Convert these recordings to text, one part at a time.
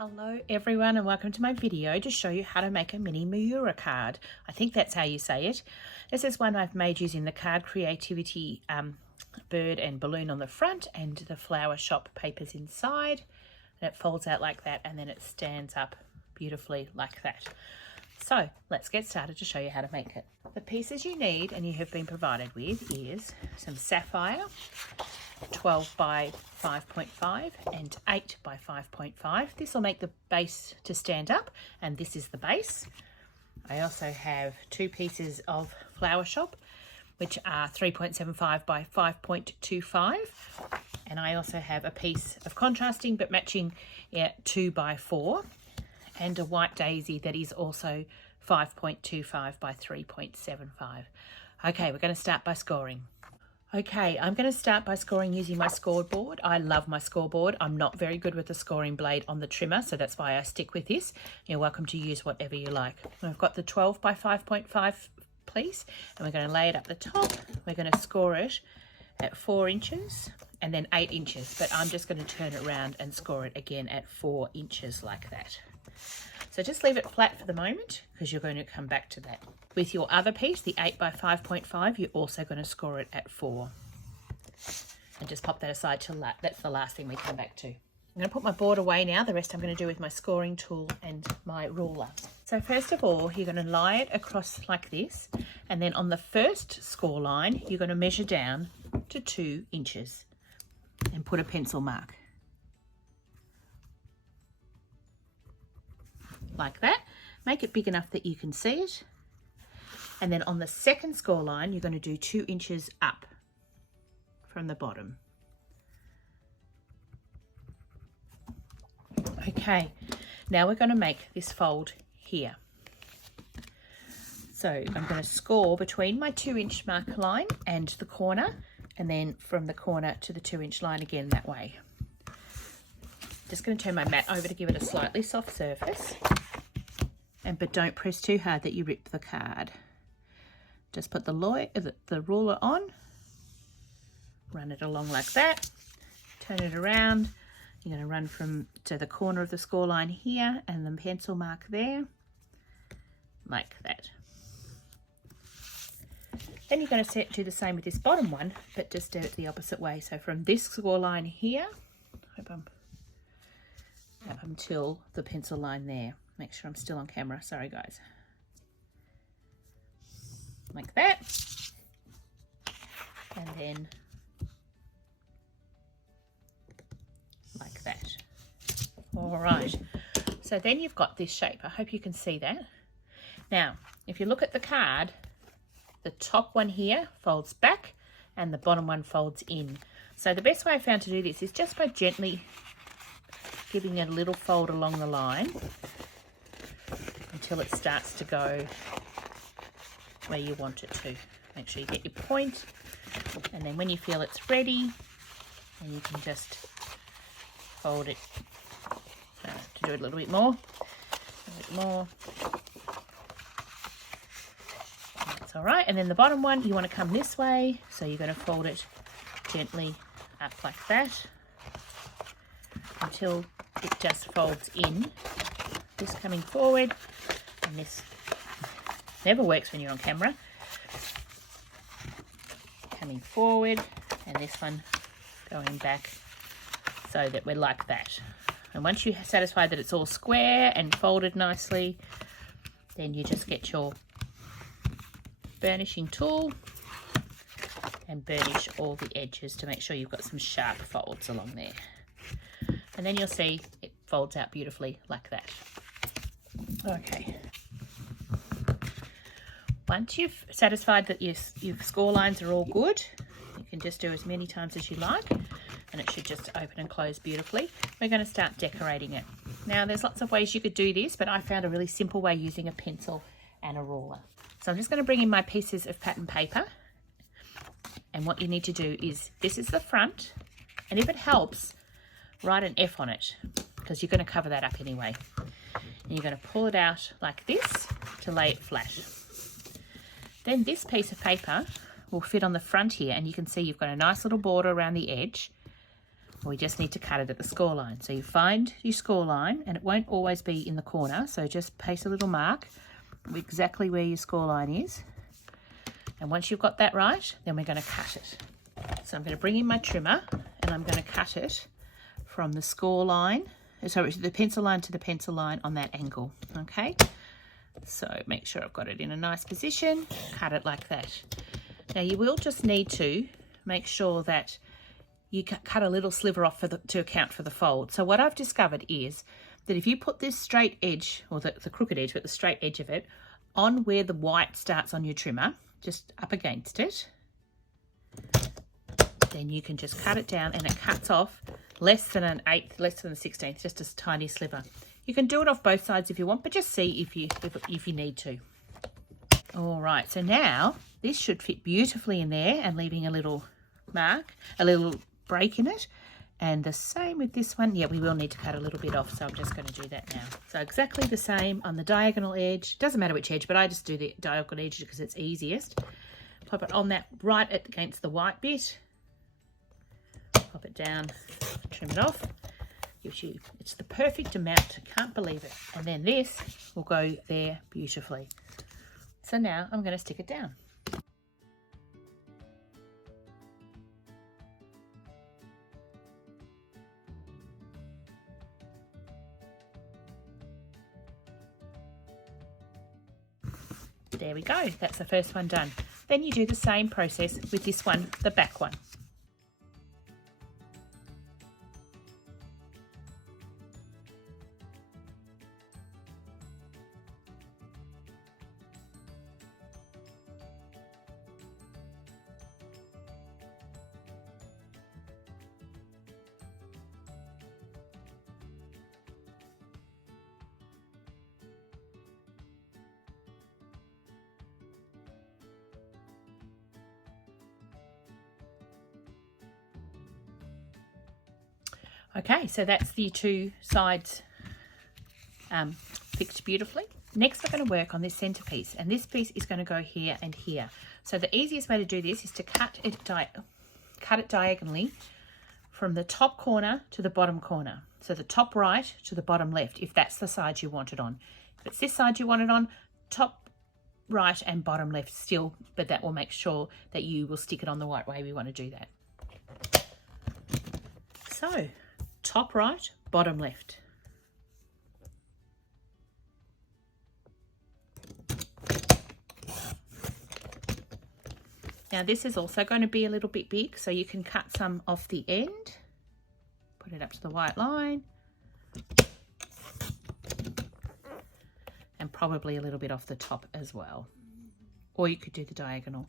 Hello everyone and welcome to my video to show you how to make a mini Miura card. I think that's how you say it. This is one I've made using the Card Creativity bird and balloon on the front and the flower shop papers inside. And it folds out like that and then it stands up beautifully like that. So let's get started to show you how to make it. The pieces you need and you have been provided with is some sapphire, 12 by 5.5 and 8 by 5.5. This will make the base to stand up, and this is the base. I also have two pieces of flower shop, which are 3.75 by 5.25, and I also have a piece of contrasting but matching 2 by 4 and a white daisy that is also 5.25 by 3.75. Okay, we're going to start by scoring. Okay, I'm going to start by scoring using my scoreboard. I love my scoreboard. I'm not very good with the scoring blade on the trimmer, so that's why I stick with this. You're welcome to use whatever you like. I've got the 12 by 5.5 piece, and we're going to lay it up the top. We're going to score it at 4 inches and then 8 inches, but I'm just going to turn it around and score it again at 4 inches like that. So just leave it flat for the moment because you're going to come back to that. With your other piece, the 8 by 5.5, you're also going to score it at 4. And just pop that aside till that's the last thing we come back to. I'm going to put my board away now. The rest I'm going to do with my scoring tool and my ruler. So first of all, you're going to lie it across like this. And then on the first score line, you're going to measure down to 2 inches and put a pencil mark. Like that. Make it big enough that you can see it. And then on the second score line, you're going to do 2 inches up from the bottom. Okay, now we're going to make this fold here. So I'm going to score between my 2-inch mark line and the corner, and then from the corner to the 2-inch line again that way. Just going to turn my mat over to give it a slightly soft surface. But don't press too hard that you rip the card. Just put the ruler on, run it along like that, turn it around. You're going to run to the corner of the score line here and the pencil mark there, like that. Then you're going to do the same with this bottom one, but just do it the opposite way. So from this score line here, up until the pencil line there. Make sure I'm still on camera. Sorry, guys. Like that. And then like that. All right. So then you've got this shape. I hope you can see that. Now, if you look at the card, the top one here folds back and the bottom one folds in. So the best way I found to do this is just by gently giving it a little fold along the line until it starts to go where you want it to. Make sure you get your point, and then when you feel it's ready, then you can just fold it to do it a little bit more. That's all right. And then the bottom one, you want to come this way, so you're going to fold it gently up like that until it just folds in. This coming forward, and this never works when you're on camera. Coming forward, and this one going back so that we're like that. And once you're satisfied that it's all square and folded nicely, then you just get your burnishing tool and burnish all the edges to make sure you've got some sharp folds along there. And then you'll see it folds out beautifully like that. Okay. Once you've satisfied that your score lines are all good, you can just do as many times as you like, and it should just open and close beautifully. We're going to start decorating it. Now, there's lots of ways you could do this, but I found a really simple way using a pencil and a ruler. So I'm just going to bring in my pieces of pattern paper, and what you need to do is, this is the front, and if it helps, write an F on it, because you're going to cover that up anyway. And you're going to pull it out like this to lay it flat. Then this piece of paper will fit on the front here, and you can see you've got a nice little border around the edge. We just need to cut it at the score line. So you find your score line, and it won't always be in the corner, so just paste a little mark exactly where your score line is. And once you've got that right, then we're going to cut it. So I'm going to bring in my trimmer, and I'm going to cut it from the score line, sorry, the pencil line to the pencil line on that angle, okay? So make sure I've got it in a nice position, cut it like that. Now you will just need to make sure that you cut a little sliver off to account for the fold. So what I've discovered is that if you put this straight edge, or the crooked edge, but the straight edge of it, on where the white starts on your trimmer, just up against it, then you can just cut it down, and it cuts off less than an eighth, less than a 16th, just a tiny sliver. You can do it off both sides if you want, but just see if you need to. All right, so now this should fit beautifully in there and leaving a little mark, a little break in it. And the same with this one. Yeah, we will need to cut a little bit off, so I'm just going to do that now. So exactly the same on the diagonal edge. Doesn't matter which edge, but I just do the diagonal edge because it's easiest. Pop it on that right against the white bit. Pop it down, trim it off. Gives you, it's the perfect amount. I can't believe it. And then this will go there beautifully. So now I'm going to stick it down. There we go, that's the first one done. Then you do the same process with this one, the back one. Okay, so that's the two sides fixed beautifully. Next, we're going to work on this centerpiece, and this piece is going to go here and here. So the easiest way to do this is to cut it diagonally from the top corner to the bottom corner. So the top right to the bottom left, if that's the side you want it on. If it's this side you want it on, top right and bottom left still, but that will make sure that you will stick it on the right way we want to do that. So top right, bottom left. Now this is also going to be a little bit big, so you can cut some off the end, put it up to the white line, and probably a little bit off the top as well. Or you could do the diagonal.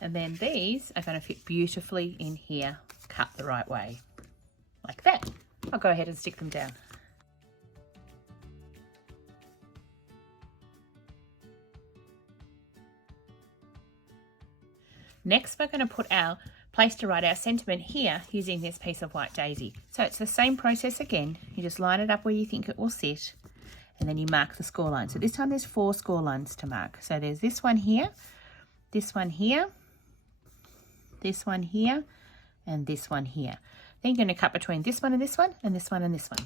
And then these are going to fit beautifully in here, cut the right way, like that. I'll go ahead and stick them down. Next, we're going to put our place to write our sentiment here using this piece of white daisy. So it's the same process again. You just line it up where you think it will sit, and then you mark the score line. So this time there's 4 score lines to mark. So there's this one here, this one here, this one here, and this one here. Then you're going to cut between this one and this one, and this one and this one.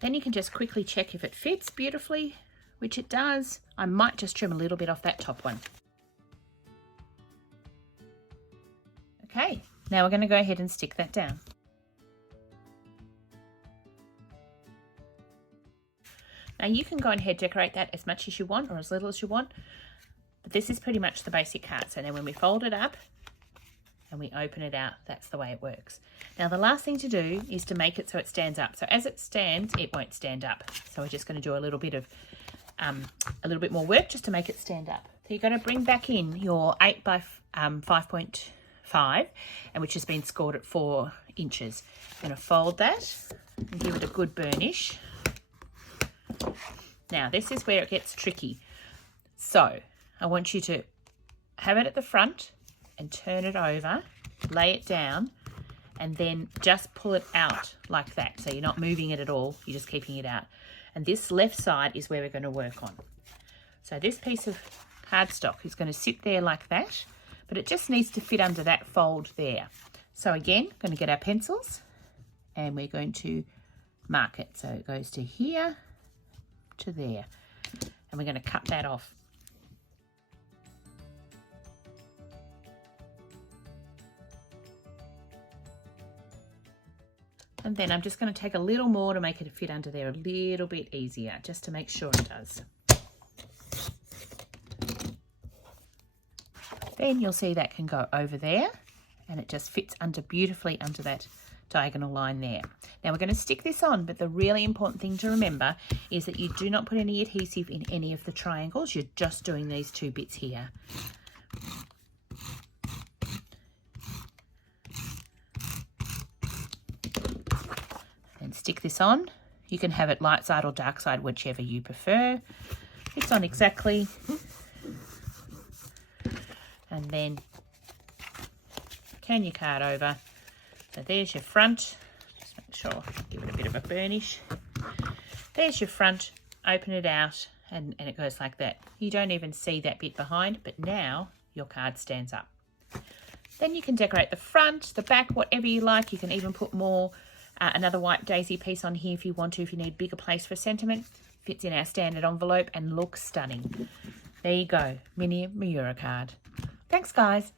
Then you can just quickly check if it fits beautifully, which it does. I might just trim a little bit off that top one. Okay, now we're going to go ahead and stick that down. Now you can go ahead and decorate that as much as you want or as little as you want, but this is pretty much the basic card. So now when we fold it up and we open it out, that's the way it works. Now the last thing to do is to make it so it stands up. So as it stands, it won't stand up. So we're just going to do a little bit more work just to make it stand up. So you're going to bring back in your 8 by 5.5, and which has been scored at 4 inches. You're going to fold that and give it a good burnish. Now this is where it gets tricky. So I want you to have it at the front and turn it over lay it down, and then just pull it out like that. So you're not moving it at all, you're just keeping it out. And this left side is where we're going to work on. So this piece of cardstock is going to sit there like that, but it just needs to fit under that fold there. So again, going to get our pencils and we're going to mark it. So it goes to here, to there. And we're going to cut that off. And then I'm just going to take a little more to make it fit under there a little bit easier, just to make sure it does. Then you'll see that can go over there, and it just fits under beautifully under that diagonal line there. Now we're going to stick this on, but the really important thing to remember is that you do not put any adhesive in any of the triangles. You're just doing these two bits here. And stick this on. You can have it light side or dark side, whichever you prefer. It's on exactly. And then turn your card over. So there's your front. Just make sure, give it a bit of a burnish. There's your front. Open it out and it goes like that. You don't even see that bit behind, but now your card stands up. Then you can decorate the front, the back, whatever you like. You can even put more, another white daisy piece on here if you want to, if you need bigger place for sentiment. Fits in our standard envelope and looks stunning. There you go, mini Miura card. Thanks, guys.